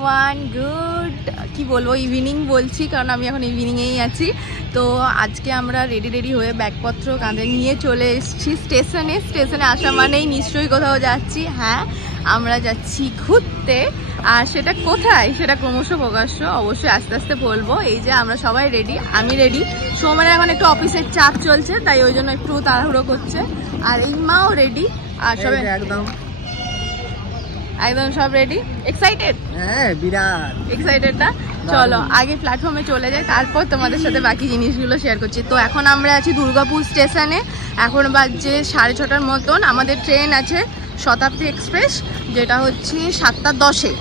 Everyone, good কি বলবো evening বলছি, কারণ আমি এখন ইভিনিংয়েই আছি। তো আজকে আমরা রেডি হয়ে ব্যাগপত্র কাঁধে নিয়ে চলে এসেছি স্টেশনে। স্টেশনে আসা মানেই নিশ্চয়ই কোথাও যাচ্ছি। হ্যাঁ, আমরা যাচ্ছি ঘুরতে। আর সেটা কোথায় সেটা ক্রমশ প্রকাশ্য, অবশ্যই আস্তে আস্তে বলবো। এই যে আমরা সবাই রেডি, আমি রেডি। সোমের এখন একটু অফিসের চাপ চলছে, তাই ওই জন্য একটু তাড়াহুড়ো করছে। আর এই মাও রেডি। আর সবাই একদম সব রেডি, এক্সাইটেড। হ্যাঁ, বিরাট এক্সাইটেড না? চলো আগে প্ল্যাটফর্মে চলে যাই, তারপর তোমাদের সাথে বাকি জিনিসগুলো শেয়ার করছি। তো এখন আমরা আছি দুর্গাপুর স্টেশনে। এখন বাজছে 6:30 মতন। আমাদের ট্রেন আছে শতাব্দী এক্সপ্রেস, যেটা হচ্ছে 7:10-এ।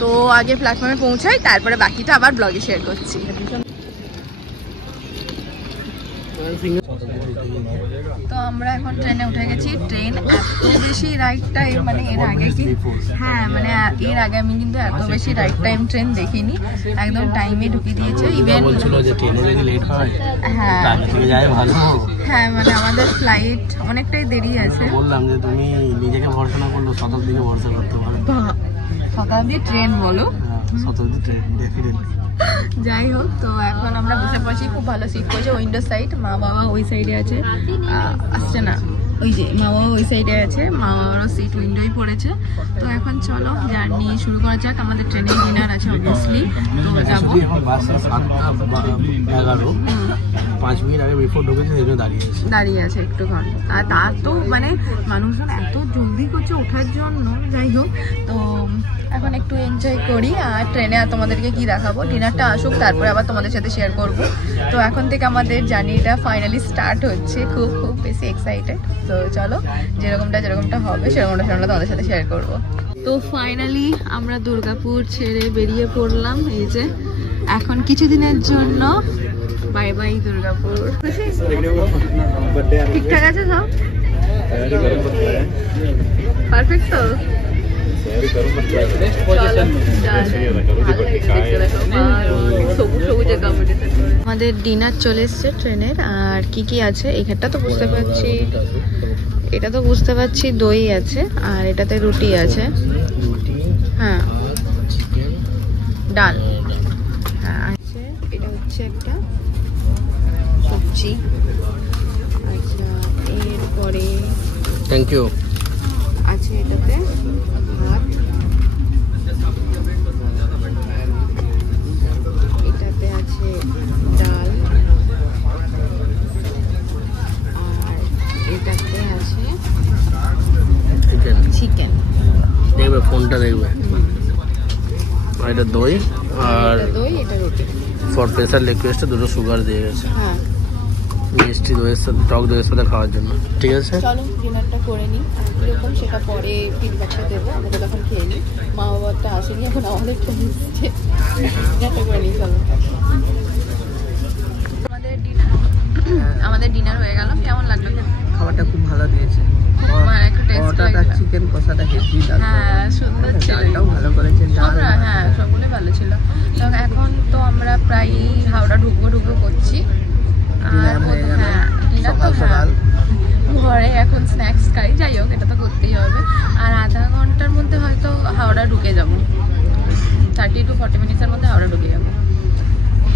তো আগে প্ল্যাটফর্মে পৌঁছাই, তারপরে বাকিটা আবার ব্লগে শেয়ার করছি। তো আমরা এখন ট্রেনে উঠে গেছি। ট্রেন এত বেশি রাইট টাইম, মানে এর আগে কি, হ্যাঁ মানে এর আগে আমি কিন্তু এত বেশি রাইট টাইম ট্রেন দেখিনি। একদম টাইমে ঢুকিয়ে দিয়েছে। ইভেন হ্যাঁ মানে আমাদের ফ্লাইট অনেকটাই দেরি আছে। বললাম যে তুমি নিজেকে ভরসা না করলে শতাব্দীকে ভরসা করতে পারো। শতাব্দী ট্রেন বলো, শতাব্দী ট্রেন ডেফিনেটলি। যাই হোক, তো এখন আমরা বসে পড়ছি। খুব ভালো সিট পড়েছে, উইন্ডো সাইড। মা বাবা ওই সাইডে আছে, আসছে না, ওই যে মা বাবা ওই সাইডে আছে। মা বাবারও সিট উইন্ডোই পড়েছে। তো এখন চলো জার্নি শুরু করা যাক। আমাদের ট্রেনে ডিনার আছে অবভিয়াসলি, তো যাবো। 7:11, 5 মিনিট আগে বিফোর ঢুকেছে, সেই জন্য দাঁড়িয়ে আছে একটুক্ষণ। আর তার তো মানে মানুষজন এত জলদি করছে ওঠার জন্য। যাই হোক, তো এখন একটু এনজয় করি। আর ট্রেনে আর তোমাদেরকে কি দেখাবো, ডিনারটা আসুক, তারপরে আবার তোমাদের সাথে শেয়ার করব। তো এখন থেকে আমাদের জার্নিটা ফাইনালি স্টার্ট হচ্ছে। খুব খুব বেশি এক্সাইটেড। তো চলো, যেরকমটা হবে সেরকমটা তোমাদের সাথে শেয়ার করব। তো ফাইনালি আমরা দুর্গাপুর ছেড়ে বেরিয়ে পড়লাম। এই যে এখন কিছুদিনের জন্য বাই বাই দুর্গাপুর। ঠিকঠাক আছে সব? পারফেক্ট তো? আমাদের ডিনার চলে এসছে ট্রেনের। আর কি আছে এখানটা তো বুঝতে পারছি, এটা তো বুঝতে পারছি দই আছে, আর এটাতে রুটি আছে। হ্যাঁ, ডাল। হ্যাঁ আছে, এটা হচ্ছে একটা সবজি। আচ্ছা, এরপরে থ্যাংক ইউ আছে এটাতে ভাত, এটাতে আছে ডাল, আর এটাতে আছে চিকেন। দেখবে ফোনটা দেখবে। আর এটা দই, আর এটা রুটি। ফর স্পেশাল রিকোয়েস্টে দুটো সুগার দিয়ে গেছে। হ্যাঁ, মিষ্টি দইয়ের সাথে, টক দইয়ের সাথে খাওয়ার জন্য। ঠিক আছে, চলো ডিনারটা করে নিই। এরকম সেটা পরে ফিডব্যাকটা দেবো। আমাকে তখন খেয়ে নিই। মা বাবারটা আসেনি, এখন আমাদের চলে এসছে। ডিনারটা করে নিই, চলো। আমাদের ডিনার হয়ে গেল। কেমন লাগলো? খাবারটা খুব ভালো দিয়েছে। চিকেন কষাটা হেভি, হ্যাঁ সুন্দর ছিল, ডালটাও ভালো করেছে। হ্যাঁ সবগুলোই ভালো ছিল। এখন তো আমরা প্রায় হাওড়া ঢুকবো করছি। আর হ্যাঁ, ডিনার তো ঘরে এখন স্ন্যাক্স খাই। যাই হোক, এটা তো করতেই হবে। আর আধা ঘন্টার মধ্যে হয়তো হাওড়া ঢুকে যাবো। 30 to 40 মিনিটের মধ্যে হাওড়া ঢুকে যাবো।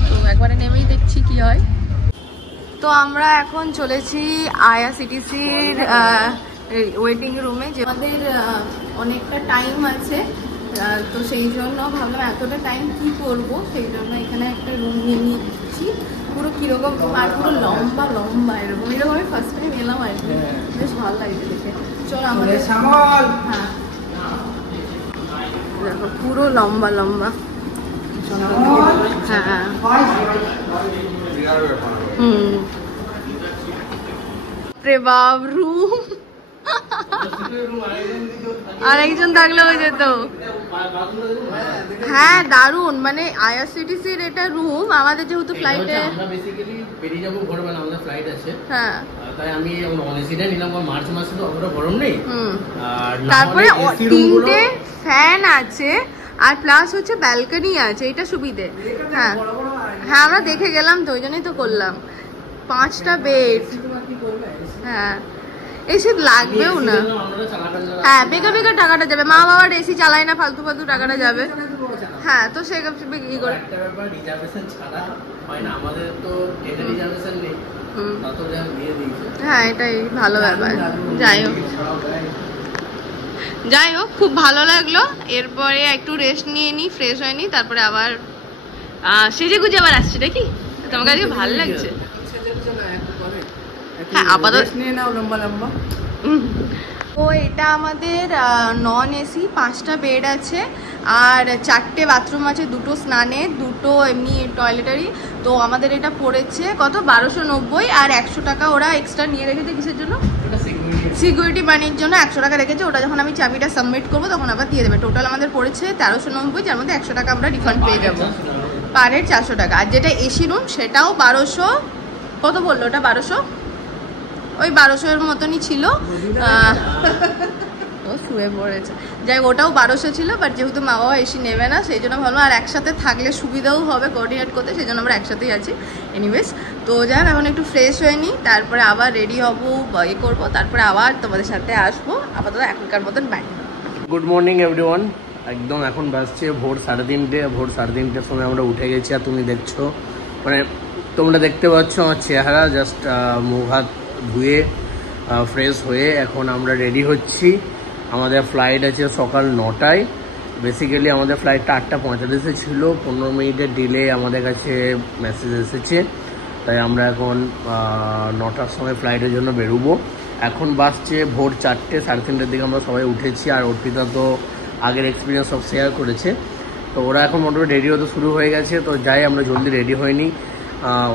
তো একবারে নেমেই দেখছি কি হয়। তো আমরা এখন চলেছি আইআরসিটিসির ওয়েটিং রুমে। যে আমাদের অনেকটা টাইম আছে, তো সেই জন্য ভাবলাম এতটা টাইম কি করব, সেই জন্য এখানে একটা রুম নিয়ে নিচ্ছি। পুরো কীরকম রুম, আর পুরো লম্বা এরকম আমি ফার্স্ট টাইম এলাম আর কি। বেশ ভালো লাগছে দেখে। চল আমাদের, হ্যাঁ দেখো পুরো লম্বা। হ্যাঁ বাপ রুম আর একজন থাকলে হয়ে যেত। হ্যাঁ দারুন, মানে আইআরসিটিসির এটা রুম। আমাদের যেহেতু ফ্লাইটে বেরিয়ে যাবো ভোরবেলা, আমাদের ফ্লাইট আছে। হ্যাঁ, তাই আমি অনেসিটা নিলাম, মার্চ মাসে তো অতটা গরম নেই। আর তারপরে 3টে ফ্যান আছে, আর প্লাস হচ্ছে ব্যালকনি আছে, এটা সুবিধে। হ্যাঁ আমরা দেখে গেলাম তো, ওই জন্যই তো করলাম। 5টা বেড। হ্যাঁ, এসি লাগবেও না। হ্যাঁ বেকার বেকার টাকাটা যাবে, মা বাবার এসি চালায় না, ফালতু ফালতু টাকাটা যাবে। হ্যাঁ তো সে কি করে হ্যাঁ এটাই ভালো ব্যাপার। যাই হোক খুব ভালো লাগলো। এরপরে একটু রেস্ট নিয়ে নিই, ফ্রেশ হয়ে নিই, তারপরে আবার সেজে গুজে আবার আসছি নাকি? তোমার কাছে ভালো লাগছে? হ্যাঁ আপাতত নিয়ে নাও লম্বা লম্বা। তো এটা আমাদের নন এসি, 5টা বেড আছে আর 4টে বাথরুম আছে, 2টো স্নানের, 2টো এমনি টয়লেটারি। তো আমাদের এটা পড়েছে কত 1290, আর 100 টাকা ওরা এক্সট্রা নিয়ে রেখেছে কিসের জন্য? সিকিউরিটি মানির জন্য 100 টাকা রেখেছে। ওটা যখন আমি চাবিটা সাবমিট করবো তখন আবার দিয়ে দেবে। টোটাল আমাদের পড়েছে 1390, যার মধ্যে 100 টাকা আমরা রিফান্ড পেয়ে যাবো, পার হেড 400 টাকা। আর যেটা এসি রুম সেটাও 1200, কত বললো ওটা 1200, ওই 1200-এর মতনই ছিল। ও শুয়ে পড়েছে। যাই ওটাও 1200 ছিল, বাট যেহেতু মা বাবা এসি নেবে না সেই জন্য ভালো, আর একসাথে থাকলে সুবিধাও হবে কোঅর্ডিনেট করতে, সেই জন্য আমরা একসাথেই আছি। এনিওয়েজ তো যাই হোক এখন একটু ফ্রেশ হয়ে নিই, তারপরে আবার রেডি হবো, ইয়ে করবো, তারপরে আবার তোমাদের সাথে আসবো। আপাতত এখনকার মতন বাই। Good morning everyone. একদম এখন বাজছে ভোর 3:30। ভোর 3:30-র সময় আমরা উঠে গেছি। আর তুমি দেখছো, মানে তোমরা দেখতে পাচ্ছ আমার চেহারা, জাস্ট মুখ হাত ধুয়ে ফ্রেশ হয়ে এখন আমরা রেডি হচ্ছি। আমাদের ফ্লাইট আছে সকাল 9টায়। বেসিক্যালি আমাদের ফ্লাইটটা 8:45-এ ছিল, 15 মিনিটের ডিলে আমাদের কাছে মেসেজ এসেছে, তাই আমরা এখন 9টার সময় ফ্লাইটের জন্য বেরোবো। এখন বাসছে ভোর 4টে, 3:30-এর দিকে আমরা সবাই উঠেছি। আর অর্পিতা তো আগের এক্সপিরিয়েন্স সব শেয়ার করেছে, তো ওরা এখন মোটামুটি রেডি হতে শুরু হয়ে গেছে। তো যাই আমরা জলদি রেডি হয়নি।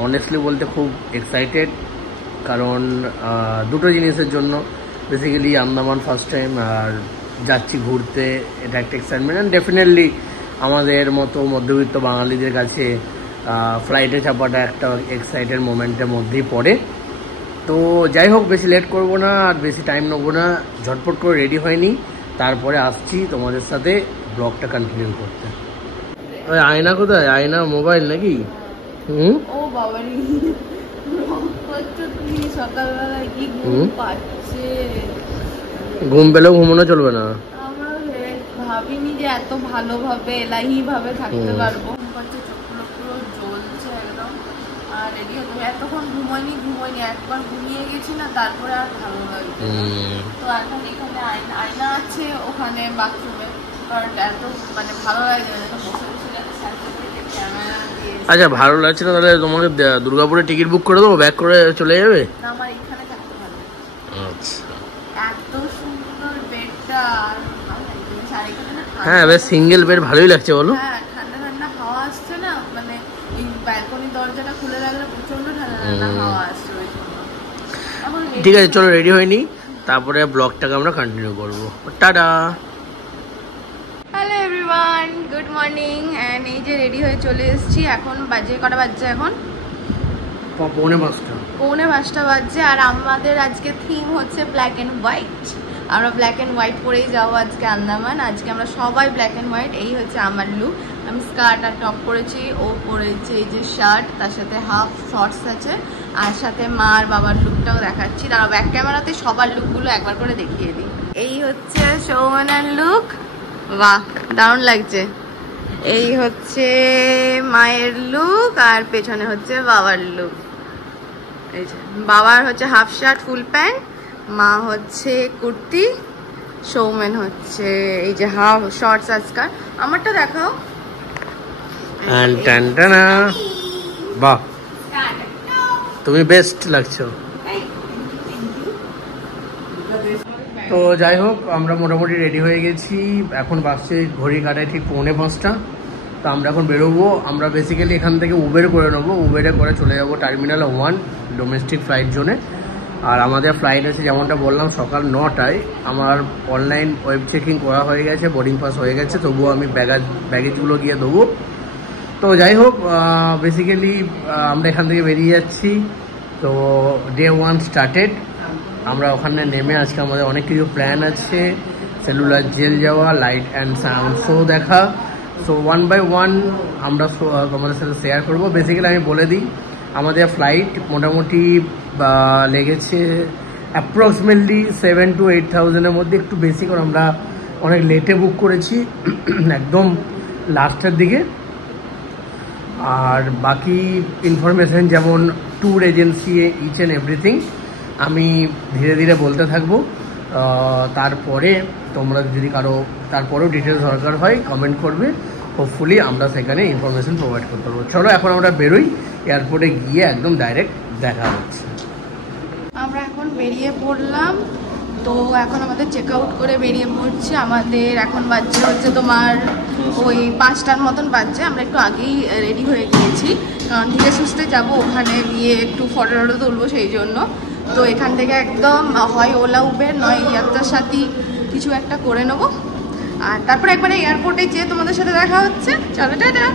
অনেস্টলি বলতে খুব এক্সাইটেড, কারণ দুটো জিনিসের জন্য। বেসিক্যালি আন্দামান ফার্স্ট টাইম, আর যাচ্ছি ঘুরতে, এটা একটা এক্সাইটমেন্ট। অ্যান্ড ডেফিনেটলি আমাদের মতো মধ্যবিত্ত বাঙালিদের কাছে ফ্লাইটে চাপাটা একটা এক্সাইটেড মোমেন্টের মধ্যেই পড়ে। তো যাই হোক বেশি লেট করবো না আর বেশি টাইম নেবো না, ঝটপট করে রেডি হয়নি, তারপরে আসছি তোমাদের সাথে ব্লগটা কন্টিনিউ করতে। ওই আয়না কোথায়? আয়না মোবাইল নাকি? ও বাবারি, সকালবেলা কি ঘুম পাচ্ছে। ঘুম পেলেও ঘুমানো চলবে না। আমরা ভাবিনি যে এত ভালোভাবে এলাহি ভাবে থাকতে পারবো। চোখগুলো পুরো জ্বলছে একদম। আর রেডি হতে এতক্ষণ ঘুমোয়নি, একবার ঘুমিয়ে গেছি না, তারপরে আর ভালো লাগছে। তো এখন এখানে আয়না আছে ওখানে বাথরুমে, কারণ এত মানে ভালো লাগে না বসে বসে ক্যামেরা দিয়ে। আচ্ছা ভালো লাগছে না, তাহলে তোমাকে দুর্গাপুরে টিকিট বুক করে দেবো, ব্যাক করে চলে যাবে। আমার এখানে থাকতে ভালো। আচ্ছা এত সুন্দর বেডটা। হ্যাঁ বেশ সিঙ্গেল বেড ভালোই লাগছে বলো। হ্যাঁ ঠান্ডা ঠান্ডা হাওয়া আসছে না, মানে এই ব্যালকনির দরজাটা খুলে রাখলে প্রচন্ড ঠান্ডা ঠান্ডা হাওয়া আসছে ওই জন্য। ঠিক আছে চলো রেডি হয়নি, তারপরে ব্লগটাকে আমরা কন্টিনিউ করবো। Tata. Hello everyone, good morning. And এই যে রেডি হয়ে চলে এসেছি। এখন বাজে কটা বাজছে? এখন 4:45 বাজছে। আর আমাদের আজকে থিম হচ্ছে ব্ল্যাক অ্যান্ড হোয়াইট। আমরা ব্ল্যাক অ্যান্ড হোয়াইট পরেই যাবো আজকে আন্দামান। আজকে আমরা সবাই ব্ল্যাক অ্যান্ড হোয়াইট। এই হচ্ছে আমার লুক। আমি স্কার্ট আর টপ পরেছি, ও পরেছে এই যে শার্ট, তার সাথে হাফ শর্টস আছে, আর সাথে মা আর বাবার লুকটাও দেখাচ্ছি। তারা ব্যাক ক্যামেরাতে সবার লুকগুলো একবার করে দেখিয়ে দিই। এই হচ্ছে সৌমানের লুক, বাহ দারুণ লাগছে। এই হচ্ছে মায়ের লুক, আর পেছনে হচ্ছে বাবার লুক। এই যে বাবার হচ্ছে হাফ শার্ট ফুল প্যান্ট, মা হচ্ছে কুর্তি, সৌমেন হচ্ছে এই যে হাফ শর্টস আজকাল। আমারটা দেখাও। বাহ তুমি বেস্ট লাগছো। তো যাই হোক আমরা মোটামুটি রেডি হয়ে গেছি। এখন বাসে ঘড়ি কাটায় ঠিক 4:45। তো আমরা এখন বেরোবো। আমরা বেসিক্যালি এখান থেকে উবের করে নেবো, উবেরে করে চলে যাবো টার্মিনাল 1 ডোমেস্টিক ফ্লাইট জোনে। আর আমাদের ফ্লাইট আছে যেমনটা বললাম সকাল 9টায়। আমার অনলাইন ওয়েব চেকিং করা হয়ে গেছে, বোর্ডিং পাস হয়ে গেছে, তবুও আমি ব্যাগেজগুলো গিয়ে দেবো। তো যাই হোক বেসিক্যালি আমরা এখান থেকে বেরিয়ে যাচ্ছি। তো ডে 1 স্টার্টেড। আমরা ওখানে নেমে আজকে আমাদের অনেক কিছু প্ল্যান আছে, সেলুলার জেল যাওয়া, লাইট অ্যান্ড সাউন্ড শো দেখা। সো 1 by 1 আমরা আমাদের সাথে শেয়ার করবো। বেসিক্যালি আমি বলে দিই আমাদের ফ্লাইট মোটামুটি লেগেছে অ্যাপ্রক্সিমেটলি 7 to 8,000-এর মধ্যে, একটু বেশি, কারণ আমরা অনেক লেটে বুক করেছি, একদম লাস্টের দিকে। আর বাকি ইনফরমেশান যেমন tour agency, each and everything আমি ধীরে ধীরে বলতে থাকবো। তারপরে তোমরা যদি কারো তারপরেও ডিটেলস দরকার হয় কমেন্ট করবে, হোপফুলি আমরা সেখানে ইনফরমেশান প্রোভাইড করতে পারবো। চলো এখন আমরা বেরোই, এয়ারপোর্টে গিয়ে একদম ডাইরেক্ট দেখা হচ্ছে। আমরা এখন বেরিয়ে পড়লাম, তো এখন আমাদের চেক আউট করে বেরিয়ে পড়ছি। আমাদের এখন বাজছে হচ্ছে তোমার ওই 5টার মতন বাজছে। আমরা একটু আগেই রেডি হয়ে গিয়েছি, কারণ ধীরে সুস্থে যাবো, ওখানে গিয়ে একটু ফটো টটো তুলবো সেই জন্য। তো এখান থেকে একদম হয় ওলা উবের নয় যাত্রার সাথী কিছু একটা করে নেবো, আর তারপরে একবারে এয়ারপোর্টে যেয়ে তোমাদের সাথে দেখা হচ্ছে। চলো টাটা।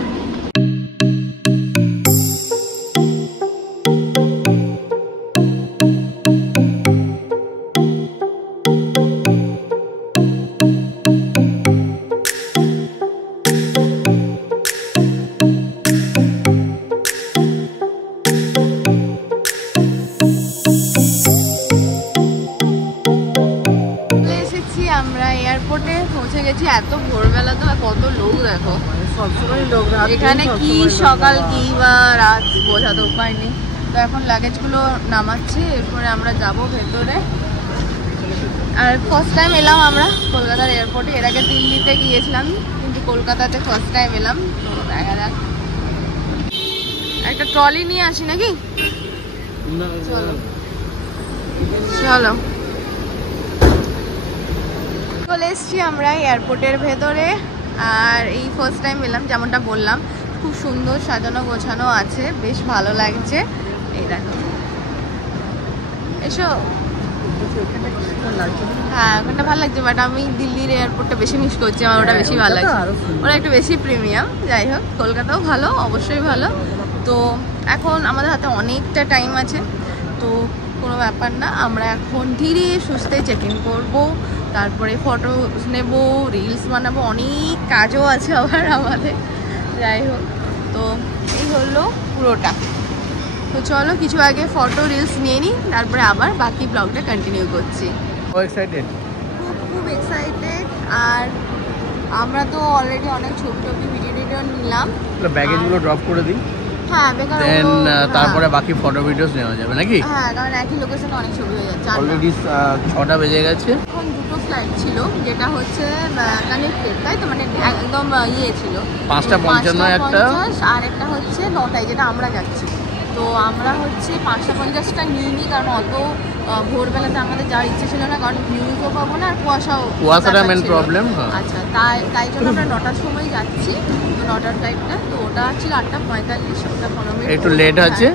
আমরা এয়ারপোর্টে পৌঁছে গেছি, এত ভোরবেলা তো, কত লোক দেখো, সবসময় লোক, এখানে কি সকাল কি বা রাত বোঝাতে উপায় নেই। তো এখন লাগেজগুলো নামাচ্ছি, এরপরে আমরা যাব ভেতরে। আর ফার্স্ট টাইম এলাম আমরা কলকাতার এয়ারপোর্টে, এর আগে দিল্লিতে গিয়েছিলাম, কিন্তু কলকাতাতে ফার্স্ট টাইম এলাম। তো দেখা যাক, একটা ট্রলি নিয়ে আসি নাকি? চলো চলো, চলে এসছি আমরা এয়ারপোর্টের ভেতরে। আর এই ফার্স্ট টাইম এলাম, যেমনটা বললাম খুব সুন্দর সাজানো গোছানো আছে, বেশ ভালো লাগছে। এই দেখো, এসো। হ্যাঁ ওখানটা ভালো লাগছে, বাট আমি দিল্লির এয়ারপোর্টটা বেশি মিস করছি, আমার ওটা বেশি ভালো লাগছে, ওটা একটু বেশি প্রিমিয়াম। যাই হোক, কলকাতাও ভালো, অবশ্যই ভালো। তো এখন আমাদের হাতে অনেকটা টাইম আছে, তো কোনো ব্যাপার না, আমরা এখন ধীরে সুস্থে চেক ইন করবো, তারপরে ফটো নেব, রিলস বানাবো, অনেক কাজও আছে আবার আমাদের। যাই হোক, তো এই হলো পুরোটা। তো চলো কিছু আগে ফটো রিলস নিয়ে নিই, তারপরে আবার বাকি ব্লগটা কন্টিনিউ করছি। খুব এক্সাইটেড। আর আমরা তো অলরেডি অনেক ছবি ভিডিও নিলাম, ব্যাগেজগুলো ড্রপ করে দিই, হ্যাঁ বেকার, দেন তারপরে বাকি ফটো ভিডিওস নেওয়া যাবে নাকি? হ্যাঁ, কারণ একই লোকেশনে অনেক ছবি হয়ে যাচ্ছে। অলরেডি 6টা বেজে গেছে। এখন দুটো ফ্লাইট ছিল, যেটা হচ্ছে কানেক্টেড, তাই তো, মানে একদম ইয়ে ছিল 5:55 একটা, আর একটা হচ্ছে 9টায়, যেটা আমরা যাচ্ছি। তো আমরা হচ্ছে 5:50টা নিইনি, কারণ অত ভোরবেলাতে আমাদের যাওয়ার ইচ্ছে ছিল না, কারণ ভিউজও পাবো না, আর কুয়াশাটা মেন প্রবলেম। আচ্ছা, তাই জন্য আমরা 9টার সময় যাচ্ছি, তো 9টার ফ্লাইটটা, তো ওটা ছিল 8:45, ওটা 15 মিনিট একটু লেট আছে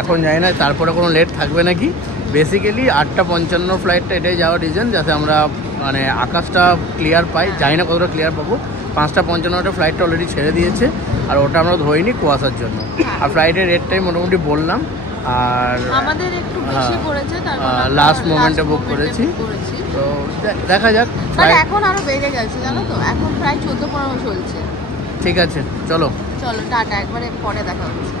এখন, জানি না তারপরে কোনো লেট থাকবে নাকি। বেসিক্যালি 8:55 ফ্লাইটটা এটাই যাওয়ার রিজন, যাতে আমরা মানে আকাশটা ক্লিয়ার পাই। জানি না কতটা ক্লিয়ার পাবো। 5:55 ফ্লাইটটা অলরেডি ছেড়ে দিয়েছে, আর ওটা আমরা ধরিনি কুয়াশার জন্য। আর ফ্লাইটের রেটটাই মোটামুটি বললাম, আর আমাদের একটু বেশি পড়েছে, লাস্ট মোমেন্টে বুক করেছি। তো দেখা যাক, এখন আরো বেড়ে গেছে জানো তো, এখন প্রায় 14-15 চলছে। ঠিক আছে, চলো টাটা, একবারে পরে দেখা হচ্ছে।